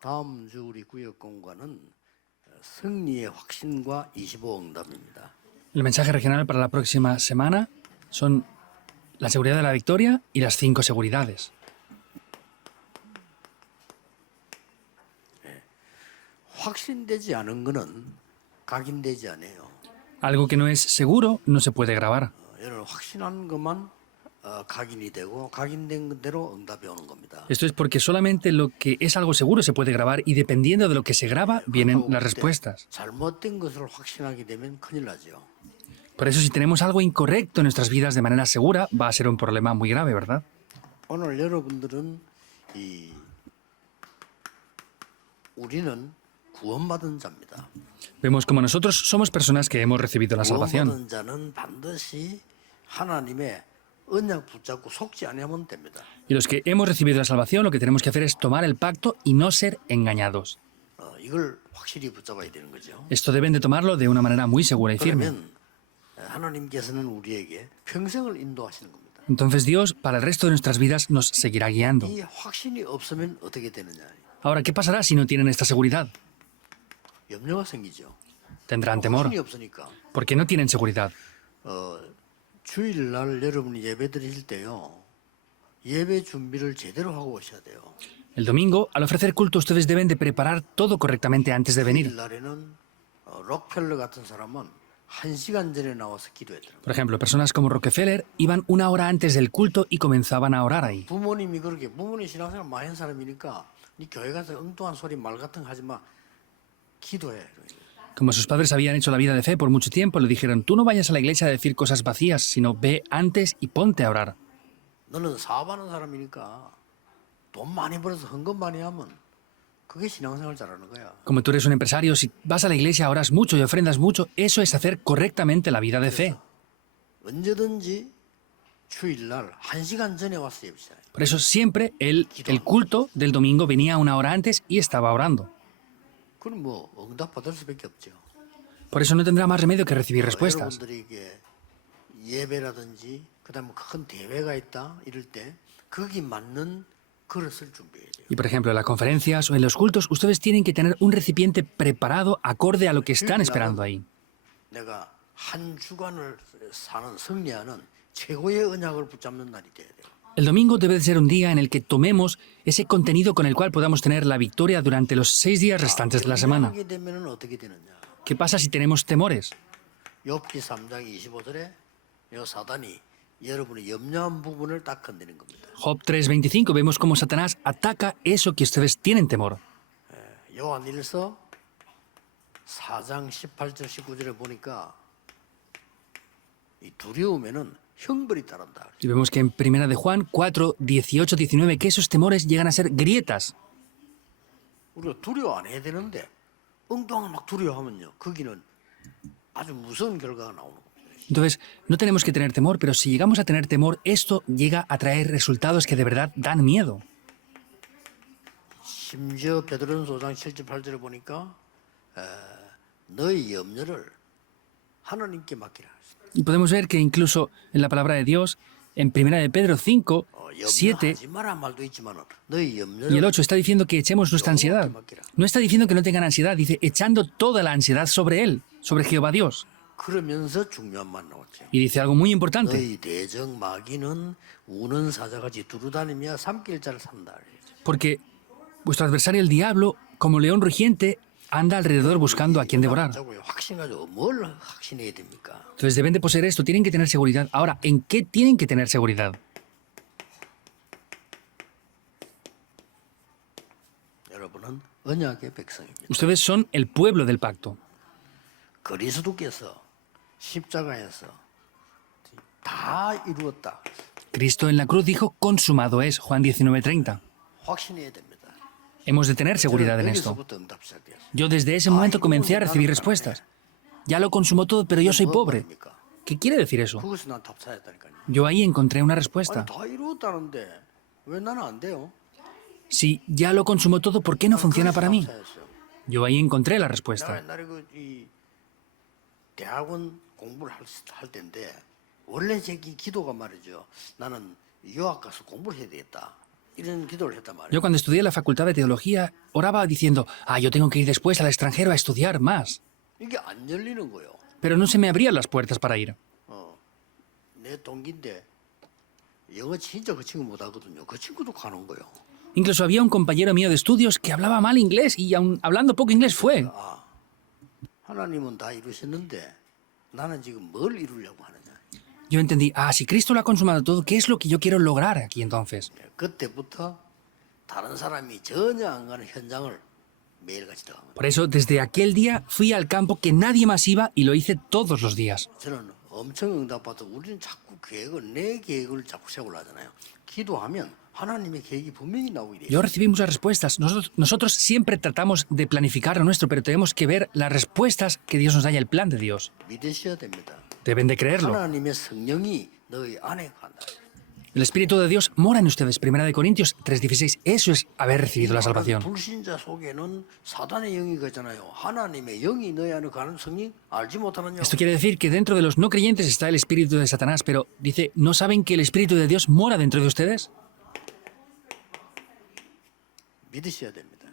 다음 주 우리 구역 공과는 승리의 확신과 25 응답입니다. El mensaje regional para la próxima semana son la seguridad de la victoria y las 5 seguridades. 확신되지 않은 거는 각인되지 않아요. Algo que no es seguro no se puede grabar. 여러분 확신한 것만 각인이 되고 각인된 대로 응답이 오는 겁니다. Esto es porque solamente lo que es algo seguro se puede grabar y dependiendo de lo que se graba vienen las respuestas. 잘못된 것을 확신하게 되면 큰일 나죠. Por eso si tenemos algo incorrecto en nuestras vidas de manera segura va a ser un problema muy grave, ¿verdad? 오늘 여러분들은 우리는 구원받은 자입니다. Vemos como nosotros somos personas que hemos recibido la salvación. 구원받은 자는 반드시 하나님의 언약 붙잡고 속지 않으면 됩니다. Y los que hemos recibido la salvación lo que tenemos que hacer es tomar el pacto y no ser engañados. 이걸 확실히 붙잡아야 되는 거죠. Esto deben de tomarlo de una manera muy segura y firme. 그러면 하나님께서는 우리에게 평생을 인도하시는 겁니다. Entonces Dios, para el resto de nuestras vidas, nos seguirá guiando. 이 확신이 없으면 어떻게 되느냐? Ahora, ¿qué pasará si no tienen esta seguridad? 염려가 생기죠. Tendrán temor, 확신이 없으니까. porque no tienen seguridad. 주일날 여러분이 예배 드릴 때요. 예배 준비를 제대로 하고 오셔야 돼요. El domingo, al ofrecer culto, ustedes deben de preparar todo correctamente antes de venir. 주일날에는 록펠러 같은 사람은 1시간 전에 나와서 기도했더라고요. Por ejemplo, personas como Rockefeller iban una hora antes del culto y comenzaban a orar ahí. 부모님이 그렇게 부모님 신앙생활 많이 한 사람이니까 네 교회 가서 엉뚱한 소리 말 같은 거 하지 마. 기도해. Como sus padres habían hecho la vida de fe por mucho tiempo, le dijeron, tú no vayas a la iglesia a decir cosas vacías, sino ve antes y ponte a orar. 너는 사업하는 사람이니까 돈 많이 벌어서 헌금 많이 하면 그게 신앙생활 잘하는 거야. Como tú eres un empresario, si vas a la iglesia, oras mucho y ofrendas mucho, eso es hacer correctamente la vida de fe. 언제든지 주일날 1시간 전에 와서 예배 시작해. Por eso siempre el culto del domingo venía una hora antes y estaba orando. 그럼 뭐 응답 받을 수밖에 없죠. Por eso no tendrá más remedio que recibir respuestas. 여러분들에게 예배라든지 그다음에 큰 대회가 있다 이럴 때 거기 맞는 그릇을 준비해야 돼요. Y por ejemplo, en las conferencias o en los cultos, ustedes tienen que tener un recipiente preparado acorde a lo que están esperando ahí. 내가 한 주간을 사는 승리하는 최고의 언약을 붙잡는 날이 돼야 돼요. El domingo debe de ser un día en el que tomemos ese contenido con el cual podamos tener la victoria durante los 6 días restantes de la semana. 하게 되면은 어떻게 되느냐? ¿Qué pasa si tenemos temores? 욥기 3장 25절에 요 사단이 여러분의 염려한 부분을 딱 건드리는 겁니다. Job 3:25 vemos cómo Satanás ataca eso que ustedes tienen temor. 요한일서 4장 18절 19절에 보니까 이 두려움에는 형벌이 따른다. Y vemos que en 1 de Juan 4, 18, 19, que esos temores llegan a ser grietas. 우리가 두려워 안 해야 되는데 엉뚱하게 막 두려워하면요. 거기는 아주 무서운 결과가 나오는 겁니다. Entonces, no tenemos que tener temor, pero si llegamos a tener temor, esto llega a traer resultados que de verdad dan miedo. 심지어 베드로전서 5장 7절 8절에 보니까 너희 염려를 하나님께 맡기라. Y podemos ver que incluso en la palabra de Dios, en 1 de Pedro 5, 7 염려하지 마라 말도 있지만 너희 y el 염려를 8 está diciendo que echemos nuestra ansiedad. No está diciendo que no tengan ansiedad, dice echando toda la ansiedad sobre Él, sobre Jehová Dios. 그러면서 중요한 말 나왔죠. Y dice algo muy importante, 너희 대적 마귀는 우는 사자같이 두루다니며 삼킬자를 산다. porque vuestro adversario el diablo, como león rugiente, anda alrededor buscando a quien devorar. 확신가지고 뭘 확신해야 됩니까? Entonces deben de poseer esto, tienen que tener seguridad. Ahora, ¿en qué tienen que tener seguridad? 여러분은 언약의 백성입니다. Ustedes son el pueblo del pacto. 그리스도께서 십자가에서 다 이루었다. Cristo en la cruz dijo, consumado es, Juan 19:30. 확신해야 됩니다. Hemos de tener seguridad en esto. 여기서부터 응답 시작돼요. Yo desde ese momento comencé a recibir respuestas. Ya lo consumó todo, pero yo soy pobre. ¿Qué quiere decir eso? 그것은 난 답 찾았다니까요. Yo ahí encontré una 아니 respuesta. 다 이루었다는데 왜 나는 안 돼요? Si ya lo consumó todo, ¿por qué no funciona para mí? Yo ahí encontré la 내가 respuesta. 옛날에 이 대학원 공부를 할 때인데 원래 제 기도가 말이죠. 나는 유학 가서 공부를 해야 되겠다. 이런 기도를 했단 말이에요. Yo cuando estudié la facultad de teología oraba diciendo, yo tengo que ir después al extranjero a estudiar más. 이게 안 열리는 거예요. Pero no se me abrían las puertas para ir. 내 동기인데 영어 진짜 그 친구 못하거든요. 그 친구도 가는 거예요. Incluso había un compañero mío de estudios que hablaba mal inglés y aun hablando poco inglés fue. 하나님은 다 이루셨는데 나는 지금 뭘 이루려고 하느냐. Yo entendí, si Cristo lo ha consumado todo, ¿qué es lo que yo quiero lograr aquí entonces? 그때부터 다른 사람이 전혀 안 가는 현장을 매일같이 들어간 거예요. Por eso, desde aquel día fui al campo que nadie más iba y lo hice todos los días. 저는 엄청 응답받아 우리는 자꾸 계획을 내 계획을 자꾸 세우려 하잖아요. 기도하면 하나님의 계획이 분명히 나오게 돼요. Yo recibí muchas respuestas. Nosotros siempre tratamos de planificar lo nuestro, pero tenemos que ver las respuestas que Dios nos da y el plan de Dios. 믿으셔야 됩니다. Deben de creerlo. 하나님의 성령이 너희 안에 간다. El Espíritu de Dios mora en ustedes. 1 Corintios 3:16. Eso es haber recibido la salvación. 불신자 속에는 사단의 영이 가잖아요. 하나님의 영이 너희 안에 가는 성령 알지 못하느냐? Esto quiere decir que dentro de los no creyentes está el espíritu de Satanás, pero dice, ¿no saben que el Espíritu de Dios mora dentro de ustedes? 믿으셔야 됩니다.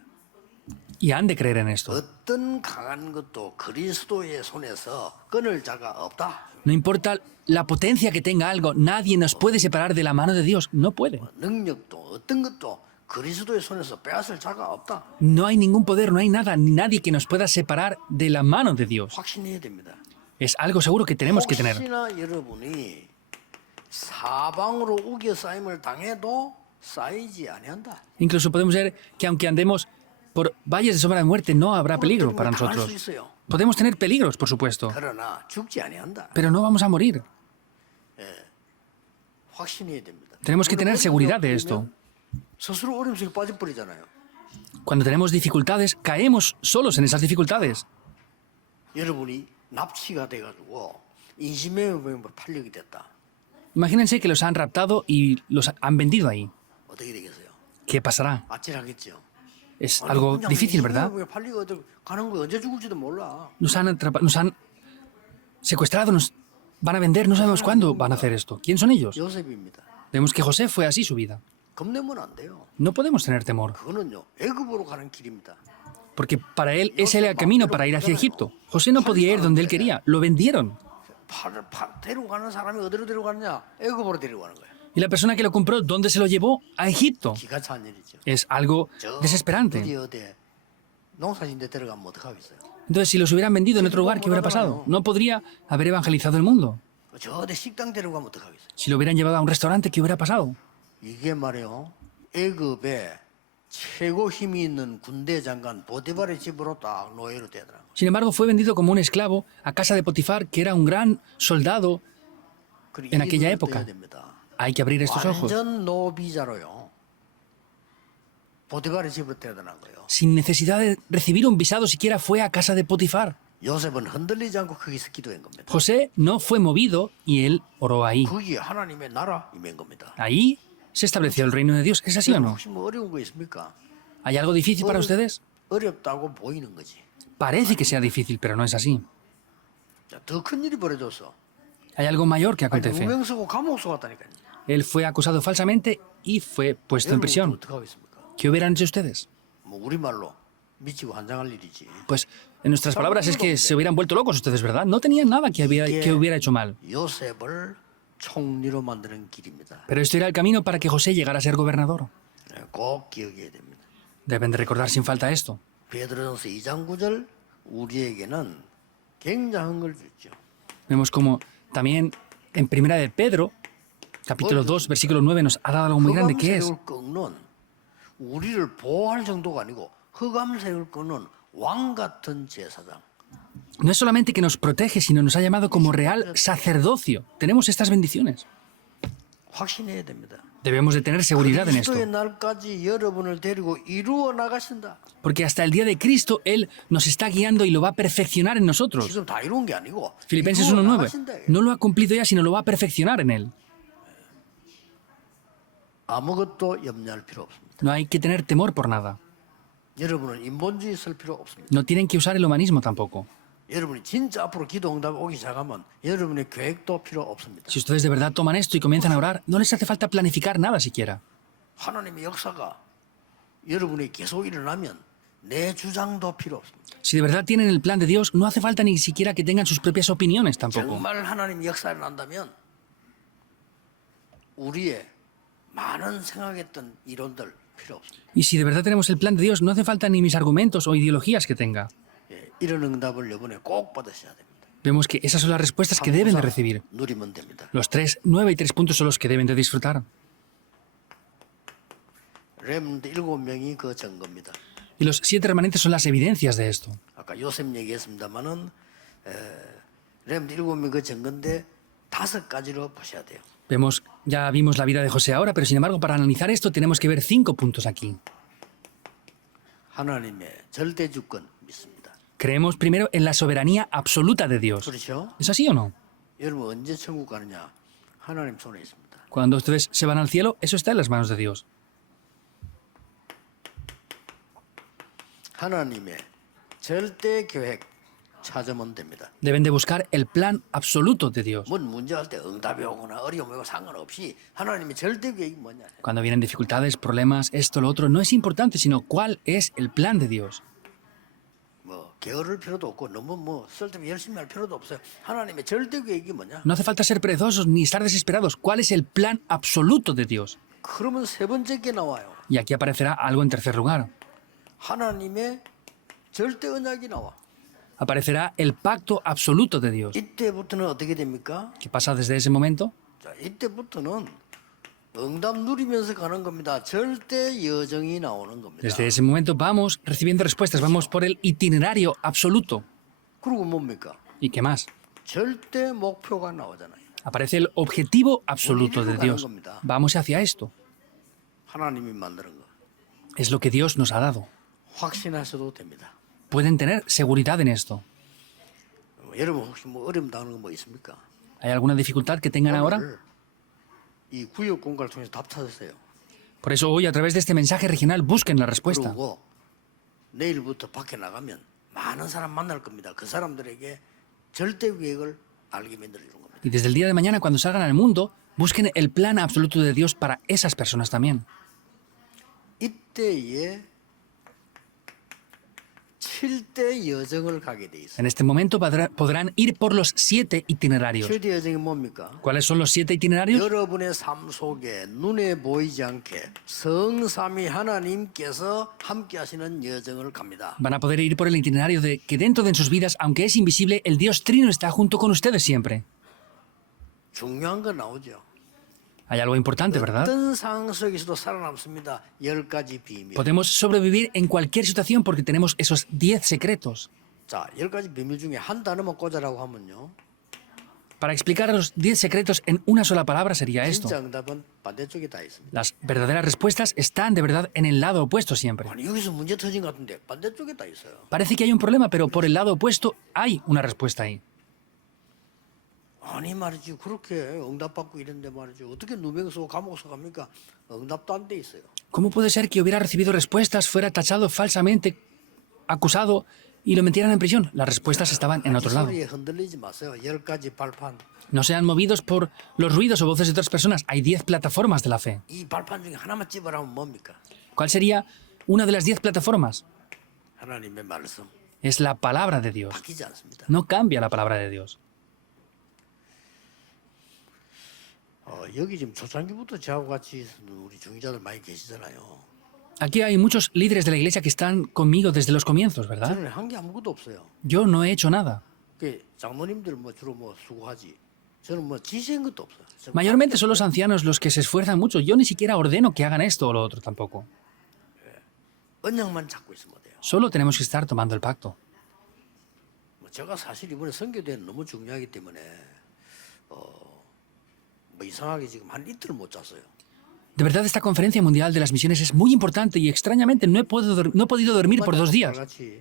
Y han de creer en esto. 어떤 강한 것도 그리스도의 손에서 끊을 자가 없다. No importa la potencia que tenga algo, nadie nos puede separar de la mano de Dios. No puede. 능력도 어떤 것도 그리스도의 손에서 빼앗을 자가 없다. No hay ningún poder, no hay nada, ni nadie que nos pueda separar de la mano de Dios. 확신해야 됩니다. Es algo seguro que tenemos que tener. 혹시나 여러분이 사방으로 우겨 쌓임을 당해도 쌓이지 아니한다. Incluso podemos ver que aunque andemos por valles de sombra de muerte, no habrá peligro para 당할 수 nosotros. 있어요. Podemos tener peligros, por supuesto, 그러나 죽지 아니한다. pero no vamos a morir. 확신해야 됩니다. Tenemos que tener seguridad de esto. 스스로 어려움 속에 빠져버리잖아요. Cuando tenemos dificultades, caemos solos en esas dificultades. 여러분이 납치가 돼가지고 인신매매로 팔려게 됐다. Imagínense que los han raptado y los han vendido ahí. 어떻게 되겠어요? ¿Qué pasará? 아찔하겠죠. Es algo difícil, ¿verdad? 인신매매로 팔리고 어디 가는 거 언제 죽을지도 몰라. Nos han secuestrado, nos van a vender, no sabemos cuándo van a hacer esto. ¿Quién son ellos? 요셉입니다. Vemos que José fue así su vida. 겁내면 안 돼요. No podemos tener temor, 그거는요 애굽으로 가는 길입니다. porque para él ese era el camino para ir hacia Egipto. José no podía ir donde él quería, lo vendieron. 데려가는 사람이 어디로 데려가느냐? 애굽으로 데려가는 거예요. Y la persona que lo compró, ¿dónde se lo llevó? A Egipto. 기가 찬 일이죠. Es algo desesperante. 어디 농사진데 데려가면 어떡하겠어요? Entonces, si los hubieran vendido en otro lugar, ¿qué hubiera pasado? No podría haber evangelizado el mundo. 저대 식당 데려가면 어떡하겠어요? Si lo hubieran llevado a un restaurante, ¿qué hubiera pasado? 이게 말이에요. 애굽에 최고 힘이 있는 군대 장관 보디발의 집으로 딱 노예로 되더라고요. Sin embargo, fue vendido como un esclavo a casa de Potifar, que era un gran soldado. En aquella época. Hay que abrir estos ojos. 완전 노비자로요. 보디발의 집으로 데려다는 거예요. Sin necesidad de recibir un visado siquiera fue a casa de Potifar. 요셉은 흔들리지 않고 거기서 기도한 겁니다. José no fue movido y él oró ahí. 거기에 하나님의 나라 임한 겁니다. Ahí se estableció el reino de Dios. ¿Es así o no? 혹시 뭐 어려운 거 있습니까? ¿Hay algo difícil para ustedes? 어렵다고 보이는 거지. Parece que sea difícil, pero no es así. 더 큰 일이 벌어졌어. Hay algo mayor que 아니, acontece. 누명 쓰고 감옥 쏘았다니까요. Él fue acusado falsamente y fue puesto en 여러분 prisión. 어떻게 하겠습니까? ¿Qué hubieran hecho ustedes? 뭐 우리말로 미치고 환장할 일이지. Pues en nuestras palabras es que se hubieran vuelto locos ustedes, ¿verdad? No tenían nada que hubiera hecho mal. 요셉을 총리로 만드는 길입니다. Pero esto era el camino para que José llegara a ser gobernador. 꼭 기억해야 됩니다. Deben de recordar sin falta esto. 베드로전서 2장 9절 우리에게는 굉장한 걸 줬죠. Vemos como también en Primera de Pedro, capítulo 2, versículo 9, nos ha dado algo muy grande, que es 흑암세력을 꺾는 우리를 보호할 정도가 아니고 흑암세력을 꺾는 왕 같은 제사장. no es solamente que nos protege, sino nos ha llamado como real sacerdocio. Tenemos estas bendiciones. 확신해야 됩니다. Debemos de tener seguridad en esto. 그리스도의 날까지 여러분을 데리고 이루어 나가신다. Porque hasta el día de Cristo, Él nos está guiando y lo va a perfeccionar en nosotros. 지금 다 이룬 게 아니고 Filipenses 이루어 1.9. 나가신다. No lo ha cumplido ya, sino lo va a perfeccionar en Él. 아무것도 염려할 필요 없습니다. No hay que tener temor por nada. 여러분은 인본주의 쓸 필요 없습니다. No tienen que usar el humanismo tampoco. 여러분이 진짜 앞으로 기도 응답이 오기 시작하면 여러분의 계획도 필요 없습니다. Si ustedes de verdad toman esto y comienzan a orar, no les hace falta planificar nada siquiera. 하나님의 역사가 여러분이 계속 일어나면 내 주장도 필요 없습니다. Si de verdad tienen el plan de Dios, no hace falta ni siquiera que tengan sus propias opiniones tampoco. 정말 하나님의 역사가 일어난다면 우리의 많은 생각했던 이론들 필요 없습니다. Y si de verdad tenemos el plan de Dios, no hace falta ni mis argumentos o ideologías que tenga. 예, 이런 응답을 이번에 꼭 받으셔야 됩니다. Vemos que esas son las respuestas que deben de recibir. 누리면 됩니다. Los 3, 9 y 3 puntos son los que deben de disfrutar. 렘드 7명이 그 증거입니다. Y los 7 remanentes son las evidencias de esto. 아까 요셉 얘기했습니다만은 렘드 7명 그 증거인데 5가지로 보셔야 돼요. Ya vimos la vida de José ahora, pero sin embargo, para analizar esto tenemos que ver 5 puntos aquí. 하나님의 절대 주권 믿습니다. Creemos primero en la soberanía absoluta de Dios. 그렇죠? ¿Es así o no? 여러분 언제 천국 가느냐? 하나님 손에 있습니다. Cuando ustedes se van al cielo, eso está en las manos de Dios. 하나님의 절대 계획 찾으면 됩니다. Deben de buscar el plan absoluto de Dios. 뭔 문제할 때 응답이 오거나 어려움이 오고 상관없이 하나님의 절대 계획이 뭐냐? Cuando vienen dificultades, problemas, esto, lo otro, no es importante, sino cuál es el plan de Dios. 뭐 게으를 필요도 없고 너무 뭐 쓸데없이 열심히 할 필요도 없어요. 하나님의 절대 계획이 뭐냐? No hace falta ser perezosos ni estar desesperados. ¿Cuál es el plan absoluto de Dios? 그러면 세 번째 게 나와요. Y aquí aparecerá algo en tercer lugar. 하나님의 절대 언약이 나와. Aparecerá el pacto absoluto de Dios. 이때부터는 어떻게 됩니까? ¿Qué pasa desde ese momento? 자, 이때부터는 응답 누리면서 가는 겁니다. 절대 여정이 나오는 겁니다. Desde ese momento vamos recibiendo respuestas, vamos por el itinerario absoluto. 그리고 뭡니까? ¿Y qué más? 절대 목표가 나오잖아요. Aparece el objetivo absoluto de Dios. Vamos hacia esto. 하나님이 만드는 거. Es lo que Dios nos ha dado. 확신하셔도 됩니다. Pueden tener seguridad en esto. 여러분 혹시 뭐 어려움 당하는 거 뭐 있습니까? ¿Hay alguna dificultad que tengan ahora? 오늘 이 구역 공간을 통해서 답 찾으세요. Por eso hoy, a través de este mensaje regional, busquen la respuesta. 그리고 내일부터 밖에 나가면 많은 사람 만날 겁니다. 그 사람들에게 절대 계획을 알게 만들어주는 겁니다. Y desde el día de mañana, cuando salgan al mundo, busquen el plan absoluto de Dios para esas personas también. 이때에 7대 여정을 가게 돼 있어요. En este momento podrán ir por los 7 itinerarios. 7대 여정이 뭡니까? ¿Cuáles son los 7 itinerarios? 여러분의 삶 속에 눈에 보이지 않게 성삼위 하나님께서 함께 하시는 여정을 갑니다. Van a poder ir por el itinerario de que dentro de sus vidas, aunque es invisible, el Dios Trino está junto con ustedes siempre. 중요한 거 나오죠. Hay algo importante, ¿verdad? 어떤 상황 속에서도 살아남습니다. 10가지 비밀. Podemos sobrevivir en cualquier situación porque tenemos esos 10 secretos. 자, 10가지 비밀 중에 한 단어만 꽂아라고 하면요. Para explicar los 10 secretos en una sola palabra sería esto. 진짜 응답은 반대쪽에 다 있습니다. Las verdaderas respuestas están de verdad en el lado opuesto siempre. 아니 여기서 문제 터진 것 같은데 반대쪽에 다 있어요. Parece que hay un problema, pero por el lado opuesto hay una respuesta ahí. 아니 말이지 그렇게 응답받고 이런데 말이지 어떻게 누명서 감옥서 갑니까? 응답도 안 돼 있어요. ¿Cómo puede ser que hubiera recibido respuestas, fuera tachado falsamente, acusado y lo metieran en prisión? Las respuestas estaban en otro lado. 소리에 흔들리지 마세요. 10가지 발판. No sean movidos por los ruidos o voces de otras personas. Hay 10 plataformas de la fe. 이 발판 중에 하나만 집어라면 뭡니까? ¿Cuál sería una de las 10 plataformas? 하나님의 말씀. Es la palabra de Dios. 바뀌지 않습니다. No cambia la palabra de Dios. 여기 지금 초창기부터 저하고 같이 우리 중위자들 많이 계시잖아요. Aquí hay muchos líderes de la iglesia que están conmigo desde los comienzos, ¿verdad? 저는 한 게 아무것도 없어요. Yo no he hecho nada. 그 장로님들 뭐 주로 뭐 수고하지. 저는 뭐 지시한 것도 없어요. 저는 Mayormente son los ancianos los que se esfuerzan mucho. Yo ni siquiera ordeno que hagan esto o lo otro tampoco. 언약만 잡고 있으면 돼요. Solo tenemos que estar tomando el pacto. 뭐 제가 사실 이번에 선교대회는 너무 중요하기 때문에 뭐 이상하게 지금 한 이틀 못 잤어요. De verdad, esta conferencia mundial de las misiones es muy importante y extrañamente no he podido dormir por 2 días. 같이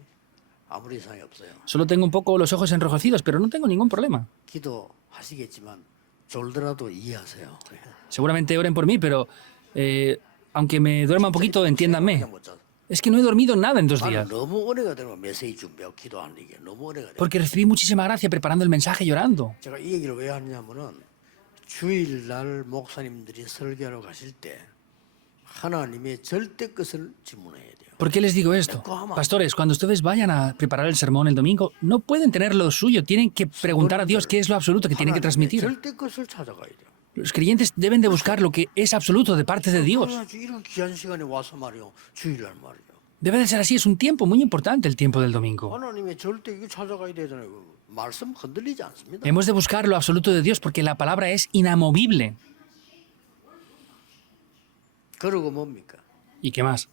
아무리 이상이 없어요. Solo tengo un poco los ojos enrojecidos, pero no tengo ningún problema. 기도하시겠지만 졸더라도 이해하세요. Seguramente oren por mí, pero aunque me duerma un poquito, entiéndanme. 그냥 못 잤어요. Es que no he dormido nada en 2 나는 días. 너무 은혜가 되는 메시지 준비하고 기도하는 게 너무 은혜가 돼요. Porque recibí muchísima gracia preparando el mensaje y orando. 제가 이 얘기를 왜 하느냐면은 주일날 목사님들이 설교하러 가실 때 하나님의 절대 것을 질문해야 돼요. ¿Por qué les digo esto? Pastores, cuando ustedes vayan a preparar el sermón el domingo, no pueden tener lo suyo, tienen que preguntar a Dios qué es lo absoluto que tienen que 하나님의 transmitir. 절대 것을 찾아가야 돼요. Los creyentes deben de buscar lo que es absoluto de parte de Dios. 그래가지고 이런 귀한 시간에 와서 말이요, 주일날 말이요. Debe de ser así, es un tiempo muy importante el tiempo del domingo. 하나님의 절대 이거 찾아가야 되잖아요. 말씀 흔들리지 않습니다. Hemos de buscar lo absoluto de Dios porque la palabra es inamovible. 그러고 뭡니까? ¿Y qué más?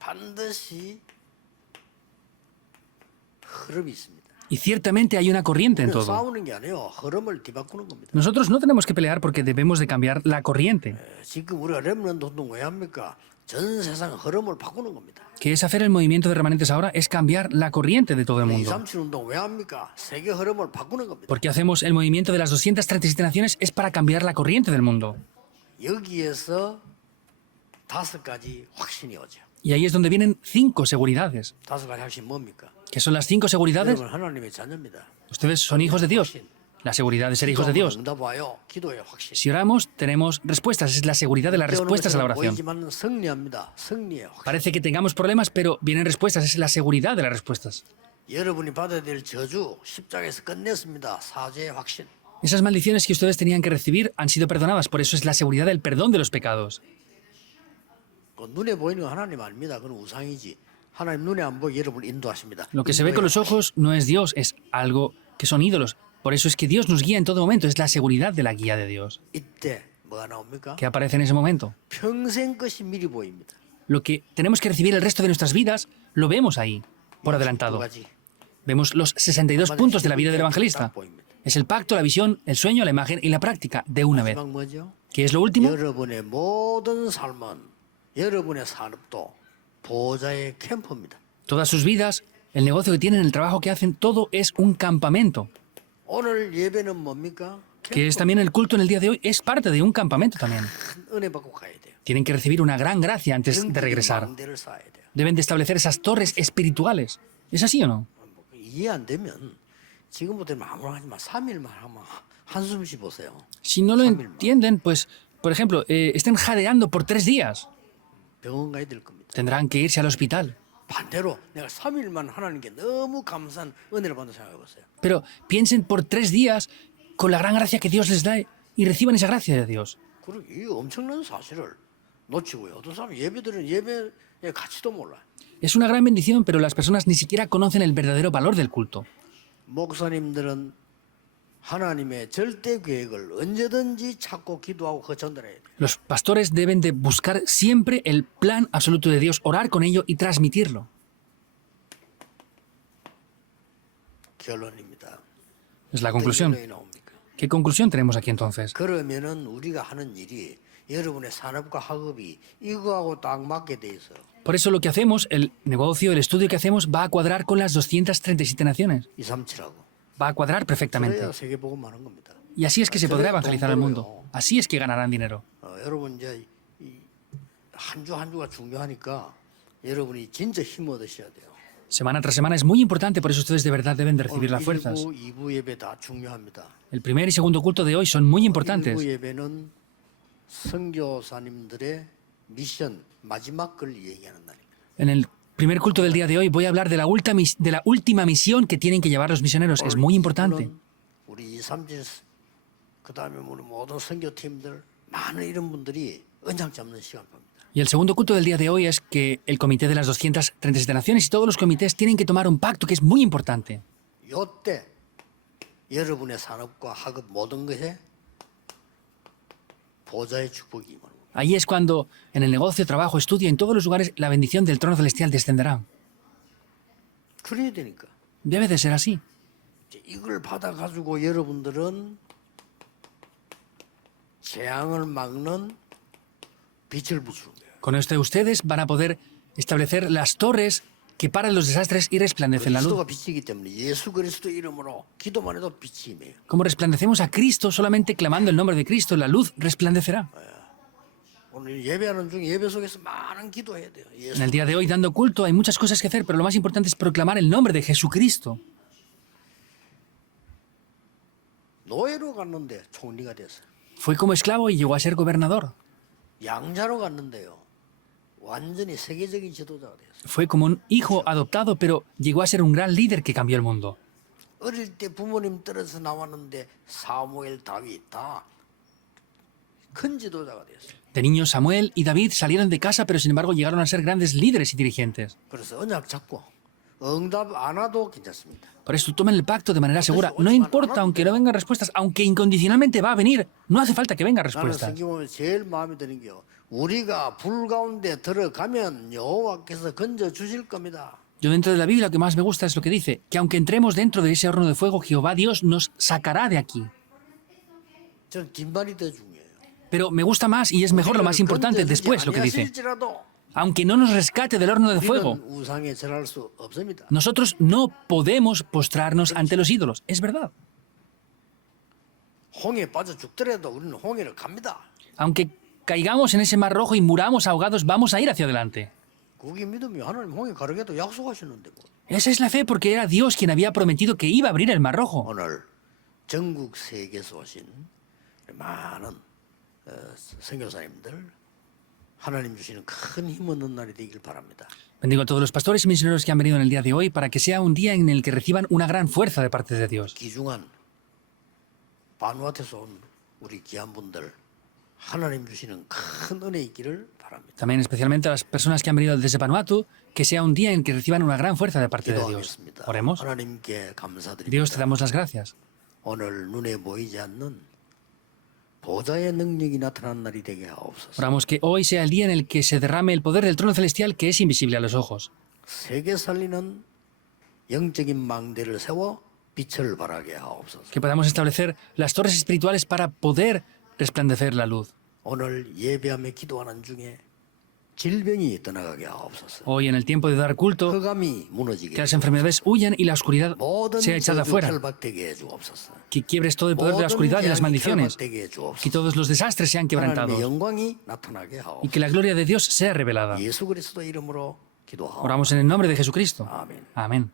반드시 흐름이 있습니다. Y ciertamente hay una corriente en 우리는 todo. 싸우는 게 아니에요. 흐름을 뒤바꾸는 겁니다. Nosotros no tenemos que pelear porque debemos de cambiar la corriente. 지금 우리가 렘넌트 운동 왜 합니까? 전 세상 흐름을 바꾸는 겁니다. ¿Qué es hacer el movimiento de remanentes ahora? Es cambiar la corriente de todo el mundo. 237 운동 왜 합니까? 세계 흐름을 바꾸는 겁니다. ¿Por qué hacemos el movimiento de las 237 naciones? Es para cambiar la corriente del mundo. 여기에서 5가지 확신이 오죠. Y ahí es donde vienen 5 seguridades. 5가지 확신 뭡니까? ¿Qué son las 5 seguridades? 여러분 하나님의 자녀입니다. Ustedes son hijos de Dios. La seguridad de ser hijos de Dios. 응답 와요. 기도의 확신. Si oramos, tenemos respuestas. Es la seguridad de las respuestas a la oración. 보이지만 승리합니다. 승리의 확신. Parece que tengamos problemas, pero vienen respuestas. Es la seguridad de las respuestas. 여러분이 받아야 될 저주 십자가에서 끝냈습니다. 사죄의 확신. Esas maldiciones que ustedes tenían que recibir han sido perdonadas. Por eso es la seguridad del perdón de los pecados. 그 눈에 보이는 건 하나님 아닙니다. 그건 우상이지. 하나님 눈에 안 보이게 여러분을 인도하십니다. Lo que se ve con los ojos no es Dios, es algo que son ídolos. Por eso es que Dios nos guía en todo momento. Es la seguridad de la guía de Dios. 이때 뭐가 나옵니까? ¿Qué aparece en ese momento? 평생 것이 미리 보입니다. Lo que tenemos que recibir el resto de nuestras vidas, lo vemos ahí, por 두 adelantado. 가지. Vemos los 62 puntos de la vida del evangelista. 딱 보입니다. Es el pacto, la visión, el sueño, la imagen y la práctica de una vez. 마지막 뭐죠? ¿Qué es lo último? 여러분의 모든 삶은 여러분의 산업도 보호자의 캠프입니다. Todas sus vidas, el negocio que tienen, el trabajo que hacen, todo es un campamento. 오늘 예배는 뭡니까? Que es también el culto en el día de hoy, es parte de un campamento también. 큰 은혜 받고 가야 돼요. Tienen que recibir una gran gracia antes de regresar. 망대를 쌓아야 돼요. Deben de establecer esas torres espirituales. ¿Es así o no? 이해 안 되면 지금부터 아무나 하지 마. 3일만 하면 한숨 쉬 보세요. Si no lo entienden, pues, por ejemplo, estén jadeando por 3 días. 병원 가야 될 겁니다. Tendrán que irse al hospital. 반대로 내가 3일만 하나님께 너무 감사한 은혜를 받는 생각해 보세요. Pero piensen por 3 días con la gran gracia que Dios les da y reciban esa gracia de Dios. 그리고 이 엄청난 사실을 놓치고요. 어떤 사람 예배들은 예배의 가치도 몰라. Es una gran bendición, pero las personas ni siquiera conocen el verdadero valor del culto. 목사님들은 하나님의 절대 계획을 언제든지 찾고 기도하고 그 전달해야 돼요. Los pastores deben de buscar siempre el plan absoluto de Dios, orar con ello y transmitirlo. 결론입니다. Es la 어떤 conclusión. 결론이 나옵니까? ¿Qué conclusión tenemos aquí entonces? 그러면은 우리가 하는 일이 여러분의 산업과 학업이 이거하고 딱 맞게 돼 있어요. Por eso lo que hacemos, el negocio, el estudio que hacemos, va a cuadrar con las 237 naciones. 237하고. Va a cuadrar perfectamente. 그래야 세계복음 하는 겁니다. Y así es que se podrá evangelizar al mundo. Así es que ganarán dinero. 여러분 이제 한 주 한 주가 중요하니까 여러분이 진짜 힘 얻으셔야 돼요. Semana tras semana es muy importante, por eso ustedes de verdad deben de recibir 오늘 las fuerzas. 1부, 2부 예배 다 중요합니다. El primer y segundo culto de hoy son muy importantes. 1부 예배는 선교사님들의 미션 마지막 걸 얘기하는 날입니다. En el primer culto del día de hoy voy a hablar de la última misión que tienen que llevar los misioneros. Es muy importante. 우리 237 그다음에 우리 모든 선교팀들 많은 이런 분들이 언장 잡는 시간 겁니다. Y el segundo culto del día de hoy es que el comité de las 237 naciones y todos los comités tienen que tomar un pacto que es muy importante. 요때 여러분의 산업과 학업 모든 것에 보좌의 축복이 임하는 겁니다. Ahí es cuando en el negocio, trabajo, estudio, en todos los lugares, la bendición del trono celestial descenderá. 그래야 되니까. Debe de ser así. 이제 이걸 받아가지고 여러분들은 재앙을 막는 빛을 비추는 거예요. Con esto ustedes van a poder establecer las torres que paran los desastres y resplandecen la luz. 그리스도가 빛이기 때문에 예수 그리스도 이름으로 기도만 해도 빛이 임해요. Como resplandecemos a Cristo solamente clamando el nombre de Cristo, la luz resplandecerá. 오늘 예배하는 중 예배 속에서 많은 기도해야 돼요. 예수. En el día de hoy, dando culto, hay muchas cosas que hacer, pero lo más importante es proclamar el nombre de Jesucristo. 노예로 갔는데 총리가 됐어요. Fue como esclavo y llegó a ser gobernador. 양자로 갔는데요. 완전히 세계적인 지도자가 됐어요. Fue como un hijo adoptado, pero llegó a ser un gran líder que cambió el mundo. 어릴 때 부모님 떨어서 나왔는데 사무엘, 다윗 다 큰 지도자가 됐어요. De niños, Samuel y David salieron de casa, pero sin embargo llegaron a ser grandes líderes y dirigentes. 그래서 언약 잡고 응답 안 와도 괜찮습니다. Por eso tomen el pacto de manera segura. No importa, aunque no vengan respuestas, aunque incondicionalmente va a venir. No hace falta que vengan 나는 respuestas. 성경 보면 제일 마음에 드는 게요. 우리가 불 가운데 들어가면 여호와께서 건져 주실 겁니다. Yo dentro de la Biblia lo que más me gusta es lo que dice, que aunque entremos dentro de ese horno de fuego, Jehová Dios nos sacará de aquí. 저는 뒷말이 더 중요해요. Pero me gusta más y es mejor lo más importante después lo que dice. 아니하실지라도 Aunque no nos rescate del horno de fuego, 우리는 우상에 절할 수 없습니다. nosotros no podemos postrarnos ante los ídolos. Es verdad. 홍해 빠져 죽더라도 우리는 홍해를 갑니다. Aunque caigamos en ese mar rojo y muramos ahogados, vamos a ir hacia adelante. 그게 믿음이 하나님 홍해 가르겠다고 약속하시는데 뭐. Esa es la fe porque era Dios quien había prometido que iba a abrir el mar rojo. 오늘 전국 세계에서 오신 많은 선교사님들 하나님 주시는 큰 힘 얻는 날이 되길 바랍니다. Bendigo a todos los pastores y misioneros que han venido en el día de hoy para que sea un día en el que reciban una gran fuerza de parte de Dios. 귀중한 바누아트에서 온 우리 귀한 분들 하나님 주시는 큰 은혜 있기를 바랍니다. También especialmente a las personas que han venido desde Vanuatu, que sea un día en que reciban una gran fuerza de parte de Dios. 기도하겠습니다. Oremos. 하나님께 감사드립니다. Dios, te damos las gracias. 오늘 눈에 보이지 않는 보좌의 능력이 나타난 날이 되게 하옵소서. Oramos que hoy sea el día en el que se derrame el poder del trono celestial que es invisible a los ojos. 세계 살리는 영적인 망대를 세워 빛을 발하게 하옵소서. Que podamos establecer las torres espirituales para poder resplandecer la luz. 오늘 예배하며 기도하는 중에 질병이 떠나가게 하옵소서. Hoy, en el tiempo de dar culto, 흑암이 무너지게 que las enfermedades huyan y la oscuridad 모든 sea echada 저주 fuera. 결박되게 해 주옵소서. Que quiebres todo el poder de la 모든 oscuridad y las 재앙이 maldiciones. 결박되게 해 Que 주옵소서. todos los desastres sean 하나님의 quebrantados. 영광이 나타나게 Y 하옵소서. que la gloria de Dios sea revelada. 예수 그리스도 이름으로 기도하옵소서. Oramos en el nombre de Jesucristo. 아멘. Amén.